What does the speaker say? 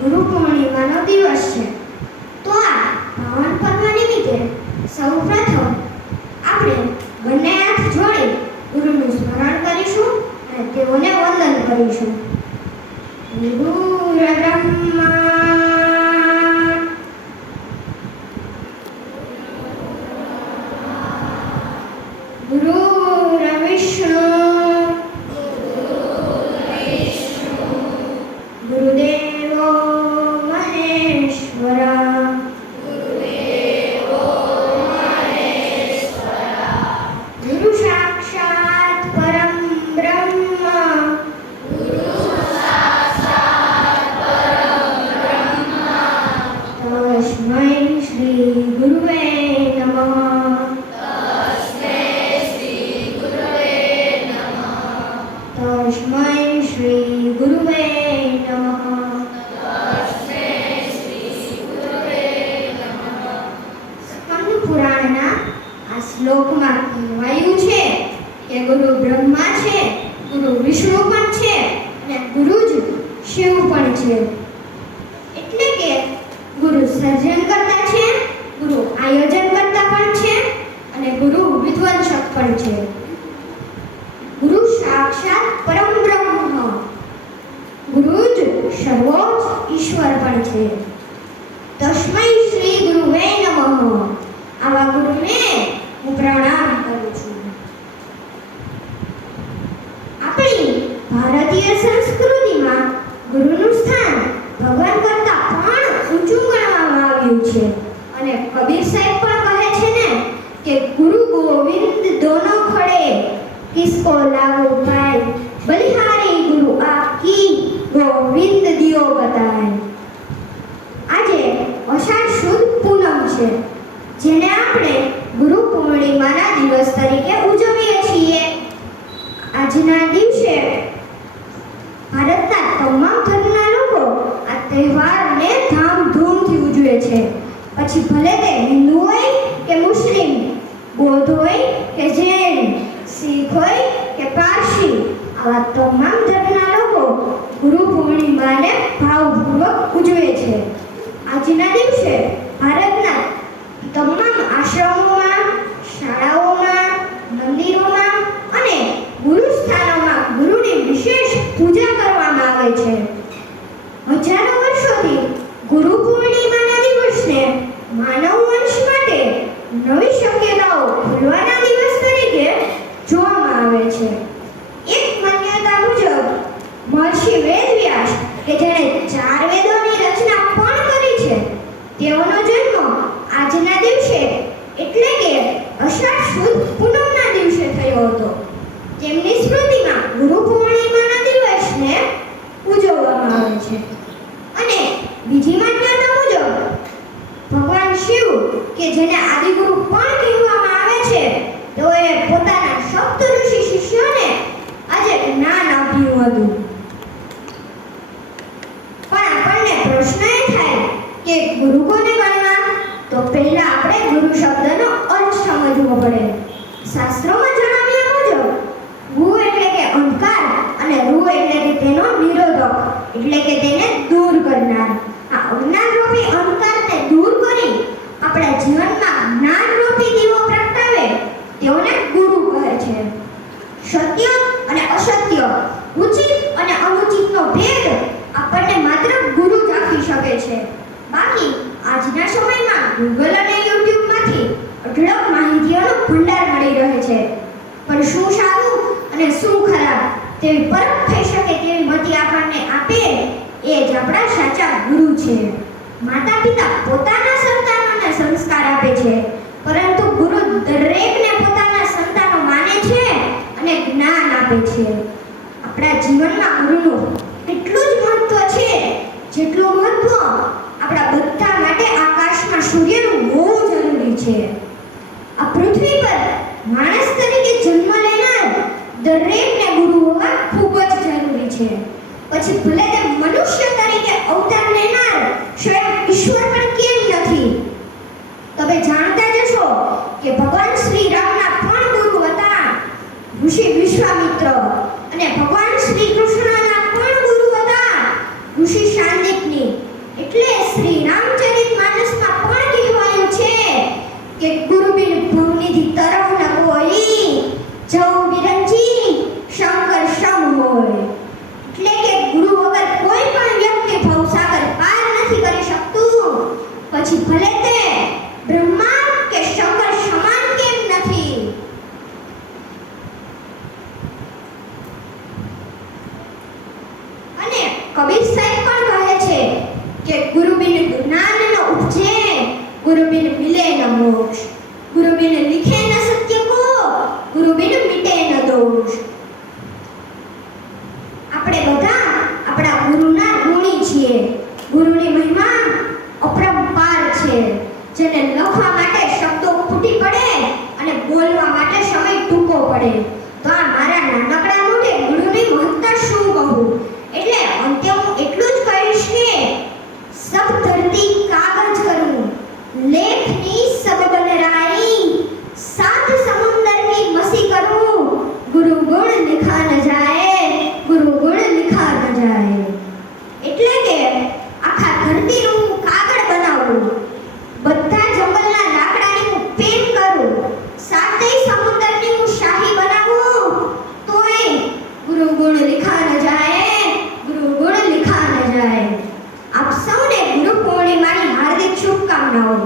ગુરુ પૂર્ણિમાનો દિવસ છે. તો આ પાવન પર્વ નિમિત્તે સૌપ્રથમ આપણે બંને હાથ જોડી ગુરુનું સ્મરણ કરીશું અને તેઓને વંદન કરીશું. ગુરુર બ્રહ્મા ગુરુર વિષ્ણુ ગુરુદેવો મહેશ્વરા ગુરુ સાક્ષાત પરમ બ્રહ્મ તસ્મૈ શ્રી ગુરુવે નમઃ. તસ્મૈ શ્રી ગુરુવે નમઃ. સ્કંદ પુરાણના આ શ્લોકમાં કહેવાયું છે કે ગુરુ બ્રહ્મા છે, ગુરુ વિષ્ણુ પણ છે અને ગુરુ જ શિવ પણ છે. એટલે કે ગુરુ સર્જન કરતા છે, ગુરુ આયોજન કરતા પણ છે અને ગુરુ વિધ્વંસક પણ છે. ગુરુ સાક્ષાત પરમ બ્રહ્મ, ગુરુ જ સર્વોચ્ચ ઈશ્વર પણ છે. તસ્મૈ શ્રી ગુરુવે નમઃ. આવા ગુરુને હું પ્રણામ કરું છું. આપણી ભારતીય સંસ્કૃતિમાં ગુરુનું સ્થાન ભગવાન કરતાં પણ ઊંચું ગણવામાં આવ્યું છે અને કબીર સાહેબ પણ કહે છે ને કે ગુરુ ગોવિંદ દોનો ખડે કિસકો લાગો પાય, બલિહારી ગુરુ આપકી ગોવિંદ દિયો બતાય. આજે અષાઢ સુદ પૂનમ છે, જેને આપણે ગુરુ પૂર્ણિમાના દિવસ તરીકે ઉજવીએ છીએ. આજના દિવસે ભારતના તમામ ધર્મના લોકો આ તહેવારને ધામધૂમથી ઉજવે છે. પછી ભલે તે હિન્દુ હોય કે મુસ્લિમ, બૌદ્ધ હોય કે જૈન, શીખ હોય કે પારસી, આવા તમામ ધર્મના લોકો ગુરુ પૂર્ણિમાને ભાવપૂર્વક ઉજવે છે. આજના દિવસે ભારતના તમામ આશ્રમોમાં, શાળાઓમાં, મંદિરોમાં અને ગુરુસ્થાનોમાં ગુરુની વિશેષ પૂજા કરવામાં આવે છે. હજારો વર્ષોથી ગુરુ પૂર્ણિમાના દિવસને માનવ વંશ માટે નવી શક્યતાઓ ખોલવાના દિવસ તરીકે જોવામાં આવે છે. એક માન્યતા મુજબ મહર્ષિ વેદવ્યાસ, કે જેણે 4 વેદોની રચના પણ કરી છે, તેઓનો જન્મ આજના દિવસે એટલે કે અષાઢ સુદ પૂનમના દિવસે થયો હતો. તેમની સ્મૃતિમાં ગુરુ પૂર્ણિમાના દિવસને ઉજવવામાં આવે છે. અને બીજી માન્યતા મુજબ ભગવાન શિવ, કે જેને આદિગુરુ પણ કહેવામાં આવે છે, તેઓએ પોતાના સપ્તઋષિ શિષ્યોને આજે જ્ઞાન આપ્યું હતું. પણ આપણને પ્રશ્ન એ થાય કે ગુરુ કોને ગણવા? તો પહેલા આપણે ગુરુ શબ્દનો અર્થ સમજવો પડે. શાસ્ત્રોમાં જણાવ્યા મુજબ ગુ એટલે કે અંધકાર અને રુ એટલે કે તેનો નિરોધક, એટલે કે તેને દૂર કરનાર. આ અજ્ઞાનરૂપી અંધકારને દૂર કરી આપણા જીવનમાં જ્ઞાનરૂપી દીવો પ્રગટાવે તેઓને ગુરુ કહે છે. સત્ય અને અસત્ય, ઉચિત અને અનુચિતનો ભેદ આપણને માત્ર ગુરુ જ આપી શકે છે. બાકી આજના સમયમાં ગૂગલ અને યુટ્યુબમાંથી અઢળક માહિતીઓનો ભંડાર મળી રહે છે, પણ શું સારું અને શું ખરાબ તેવી પરખ થઈ શકે તેવી મતિ આપણને આપે એ જ આપણા સાચા ગુરુ છે. માતા પિતા પોતાના સંતાનોને સંસ્કાર આપે છે, પરંતુ ગુરુ દરેકને પોતાના સંતાનો માને છે અને જ્ઞાન આપે છે. આપણા જીવનમાં ગુરુનું એટલું જ મહત્વ છે જેટલું મહત્વ આપણા બધા માટે આકાશમાં સૂર્યનું હોવું જરૂરી છે. આ પૃથ્વી પર માણસ તરીકે જન્મ લેનાર દરેકને ગુરુ હોવા ખૂબ જ જરૂરી છે. પછી ભલે તે મનુષ્ય તરીકે અવતાર લેનાર સ્વયં ઈશ્વર પણ કેમ નથી? તમે જાણતા જ છો કે ભગવાન શ્રી રામના પણ ગુરુ હતા ઋષિ વિશ્વામિત્ર, અને ભગવાન શ્રી કૃષ્ણના પણ ગુરુ હતા ઋષિ સાંદીપની. એટલે શ્રી રામચરિત માનસમાં પણ કહેવાયું છે કે ગુરુ બિન ભવનિધિ તરવ ન કોઈ, જવ બિરંજી શંકર સમ હોય. એટલે કે ગુરુ વગર કોઈ પણ વ્યક્તિ ભવસાગર પાર નથી કરી શકતું, પછી ભલે તે બ્રહ્મા કે શંકર સમાન કેમ નથી. અને કબીર સાહેબ પણ કહે છે કે ગુરુ બિન જ્ઞાન ન ઉપજે, ગુરુ બિન મિલે ન મોક્ષ, ગુરુ બિન લિખે ન સત્ય કો, ગુરુ બિન મિટે ન દોષ. આપણે બધા આપણા ગુરુના ઋણી છીએ. ગુરુની મહિમા અપરંપાર છે, જેને લખવા માટે શબ્દો ફૂટી પડે અને બોલવા માટે સમય ટૂંકો પડે. તો આ મારા નાનકડા મોઢે ગુરુની મહત્તા શું કહું. એટલે અંતે હું એટલું જ કહીશ કે સબ ધરતી કાગજ કરું, લેખની સબ બનરાઈ, સાત સમુંદર की मसी करूं, गुरु गुण लिखा न जाए, गुरु गुण लिखा न जाए. એટલે કે આખા ધરતીનું હું કાગળ બનાવું, બધા જંગલના લાકડાની હું પેન કરું, સાતેય સમુદ્રની હું શાહી બનાવું, તોય ગુરુ ગુણ लिखा न जाए, गुरु गुण लिखा न जाए. આપ સૌને ગુરુ પૂર્ણિમાની હાર્દિક શુભકામનાઓ.